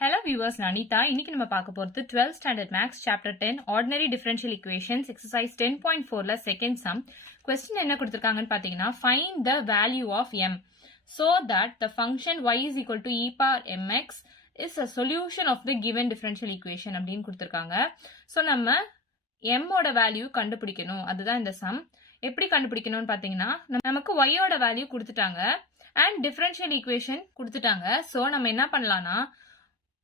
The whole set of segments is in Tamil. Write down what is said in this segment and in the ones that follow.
Hello viewers, Nanita. இன்னைக்கு நம்ம பார்க்க போறது 12th standard maths chapter 10 ordinary differential equations exercise 10.4ல second sum. Question என்ன கொடுத்திருக்காங்கன்னு பாத்தீங்கன்னா find the value of m so that the function y is equal to e power mx is a solution of the given differential equation அப்படின்னு கொடுத்திருக்காங்க. So நம்ம m ஓட வேல்யூ கண்டுபிடிக்கணும். அதுதான் இந்த sum. எப்படி கண்டுபிடிக்கணும்னு பாத்தீங்கன்னா நமக்கு y ஓட வேல்யூ கொடுத்துட்டாங்க and differential equation கொடுத்துட்டாங்க. So நம்ம என்ன பண்ணலாம்னா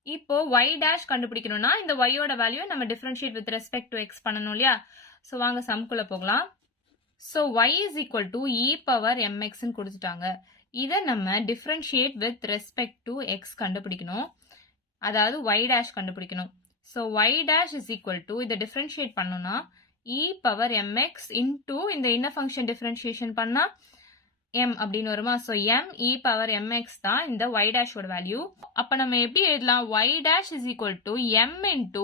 இப்போ y dash கண்டுபிடிக்கணும்னா இந்த y ஓட வேல்யூ நம்ம differentiate with respect to x பண்ணணும் இல்லையா? சோ வாங்க சம்க்குள்ள போகலாம். So y is equal to e power mx ன்னு கொடுத்துட்டாங்க. இத நம்ம differentiate with respect to x கண்டுபிடிக்கணும். அதாவது y dash கண்டுபிடிக்கணும். So y dash is equal to இத டிஃபரன்ஷியேட் பண்ணனும்னா e power mx into இந்த இன்னர் ஃபங்க்ஷன் டிஃபரன்ஷியேஷன் பண்ணா m அப்படின்னு வருமா? So m e power mx தான் இந்த y dash ஓட வேல்யூ. அப்ப நம்ம எப்படி எழுதலாம்? y dash is equal to m into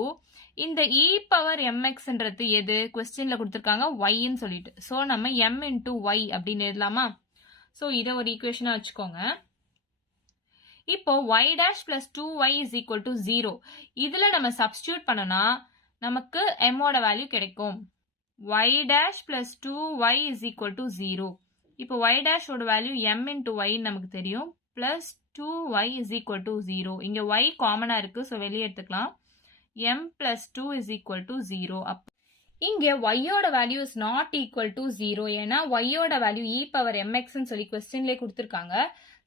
இந்த e power mxன்றது எது? क्वेश्चनல கொடுத்திருக்காங்க y ன்னு சொல்லிட்டு. சோ நம்ம m into y அப்படின்னு எழுதலாமா? சோ இத ஒரு ஈக்குவேஷனா வச்சுக்கோங்க. இப்போ y dash plus 2y is equal to 0. இதுல நம்ம சப்ஸ்டிட்யூட் பண்ணனா நமக்கு m ஓட வேல்யூ கிடைக்கும். y dash plus 2y is equal to 0. இப்போ y dash ஓட வேல்யூ m into y நமக்கு தெரியும். plus 2y is equal to 0. இங்க y காமனா இருக்கு. சோ வெளியே எடுத்துக்கலாம். m plus 2 is equal to 0. இங்க y ஓட value is not equal to 0. ஏன்னா y ஓட வேல்யூ e power mx ன்னு சொல்லி क्वेश्चनலயே கொடுத்திருக்காங்க.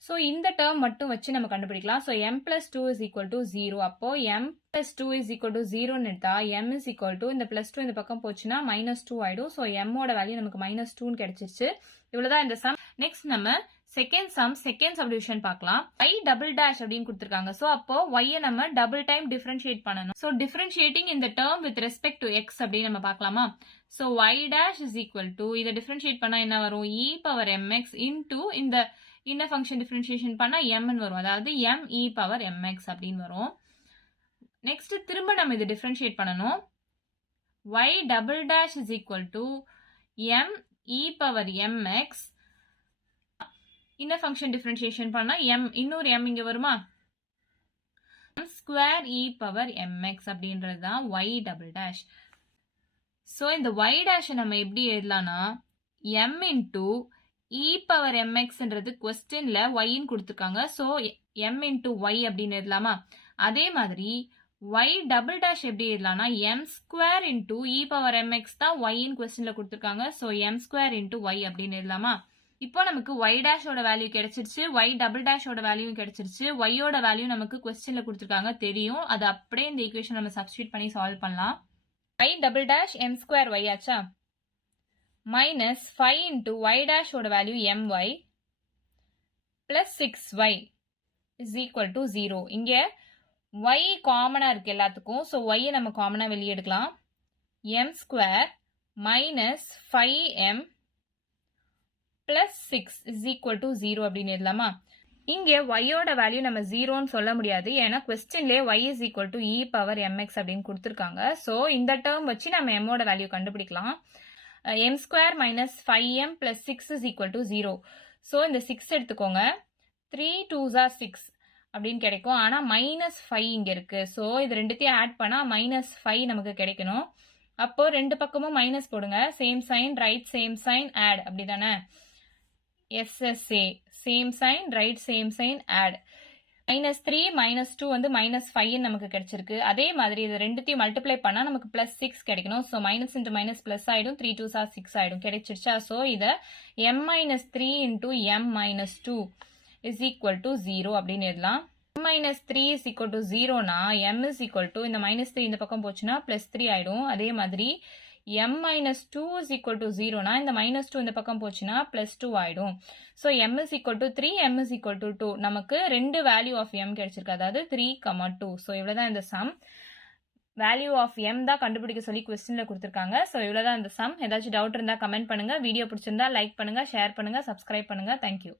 சோ இந்த டேர்ம் மட்டும் வச்சு நம்ம கண்டுபிடிக்கலாம். So m plus 2 is equal to 0. அப்போ m plus 2 is equal to 0 ன்னு எடுத்தா m is equal to இந்த plus 2 இந்த பக்கம் போச்சுன்னா -2 ஆயிடும். சோ m ஓட வேல்யூ நமக்கு -2 ன்னு கிடைச்சிருச்சு. இவ்வளவுதான் இந்த சம். நெக்ஸ்ட் நம்ம செகண்ட் சம் செகண்ட் சப்டிவிஷன் பார்க்கலாம். y டபுள் டேஷ் அப்படின்னு கொடுத்திருக்காங்க. சோ அப்போ y நம்ம டபுள் டைம் டிஃபரன்ஷியேட் பண்ணணும். சோ டிஃபரன்ஷியேட்டிங் இந்த term with respect to x அப்படின்னு நம்ம பார்க்கலாமா? So y dash is equal to இத டிஃபரன்ஷியேட் பண்ணா என்ன வரும்? e power mx into இந்த இன்னர் ஃபங்க்ஷன் டிஃபரன்ஷியேஷன் பண்ணா m ன்னு வரும். அதாவது m e power mx அப்படின்னு வரும். நெக்ஸ்ட் திரும்ப நம்ம இத டிஃபரன்ஷியேட் பண்ணனும். y double dash is equal to m e power mx inner function differentiation பண்ணா m இன்னொரு m இங்க வருமா? m square e power mx அப்படின்றது தான் y double dash. சோ இந்த y dash நம்ம எப்படி எழுதலாம்னா m into e power mxன்றது क्वेश्चनல y ன்னு கொடுத்திருக்காங்க. சோ m into y அப்படின்னு எழுதலாமா? அதே மாதிரி y double dash எப்படி எழுதலாம்னா m square into e power mx தான் y ன்னு क्वेश्चनல கொடுத்திருக்காங்க. So m square into y அப்படின்னு எழுதலாமா? இப்போ நமக்கு y dash ஓட வேல்யூ கிடைச்சிருச்சு, y double dash ஓட வேல்யூ கிடைச்சிருச்சு. y ஓட வேல்யூ நமக்கு क्वेश्चनல கொடுத்திருக்காங்க தெரியும். அது அப்படியே இந்த ஈக்குவேஷன் நம்ம சப்ஸ்டிட்யூட் பண்ணி சால்வ் பண்ணலாம். y double dash m square y ஆச்சா? minus 5 into y dash ஓட value my plus 6y is equal to 0. இங்க y காமனா இருக்கு எல்லாத்துக்கும். சோ y நம்ம காமனா வெளியே எடுக்கலாம். m square minus 5m plus 6 is equal to 0 அப்படின்னு எழுதலாமா? இங்க y ஓட வேல்யூ நம்ம 0 ன்னு சொல்ல முடியாது. ஏன்னா क्वेश्चनலயே y is equal to e power mx அப்படின்னு கொடுத்திருக்காங்க. சோ இந்த டேர்ம் வச்சு நம்ம m ஓட வேல்யூ கண்டுபிடிக்கலாம். m square minus 5m plus 6 is equal to 0. So இந்த 6 எடுத்துக்கோங்க. 3 2s are 6 அப்படின்னு கிடைக்கும். ஆனா -5 இங்க இருக்கு. சோ இது ரெண்டுத்தையும் ஆட் பண்ணா -5 நமக்கு கிடைக்கணும். அப்போ ரெண்டு பக்கமும் மைனஸ் போடுங்க. Same sign right same sign add அப்படிதானே? SSA same sign right same sign add. -3 -2 வந்து -5 நமக்கு கிடைச்சிருக்கு. அதே மாதிரி இது ரெண்டுத்தையும் மல்டிப்ளை பண்ணா நமக்கு +6 கிடைக்கணும். So minus into minus plus ஆயிடும். 3 2s are 6 ஆயிடும். கிடைச்சிருச்சா? சோ இத m-3 into m-2 is equal to 0 அப்படின்னு எழுதலாம். m-3 is equal to 0னா m is equal to இந்த -3 இந்த பக்கம் போச்சுன்னா +3 ஆயிடும். அதே மாதிரி m-2 is equal to 0னா இந்த -2 இந்த பக்கம் போச்சுன்னா +2 ஆயிடும். So m is equal to 3, m is equal to 2. நமக்கு ரெண்டு வேல்யூ ஆஃப் m கிடைச்சிருக்கு. அதாவது 3, 2. சோ இவ்வளவுதான் இந்த சம். வேல்யூ ஆஃப் m தான் கண்டுபிடிக்க சொல்லி क्वेश्चनல கொடுத்திருக்காங்க. சோ இவ்வளவுதான் இந்த சம். ஏதாச்சும் டவுட் இருந்தா கமெண்ட் பண்ணுங்க. வீடியோ பிடிச்சிருந்தா லைக் பண்ணுங்க, ஷேர் பண்ணுங்க, சப்ஸ்கிரைப் பண்ணுங்க. Thank you.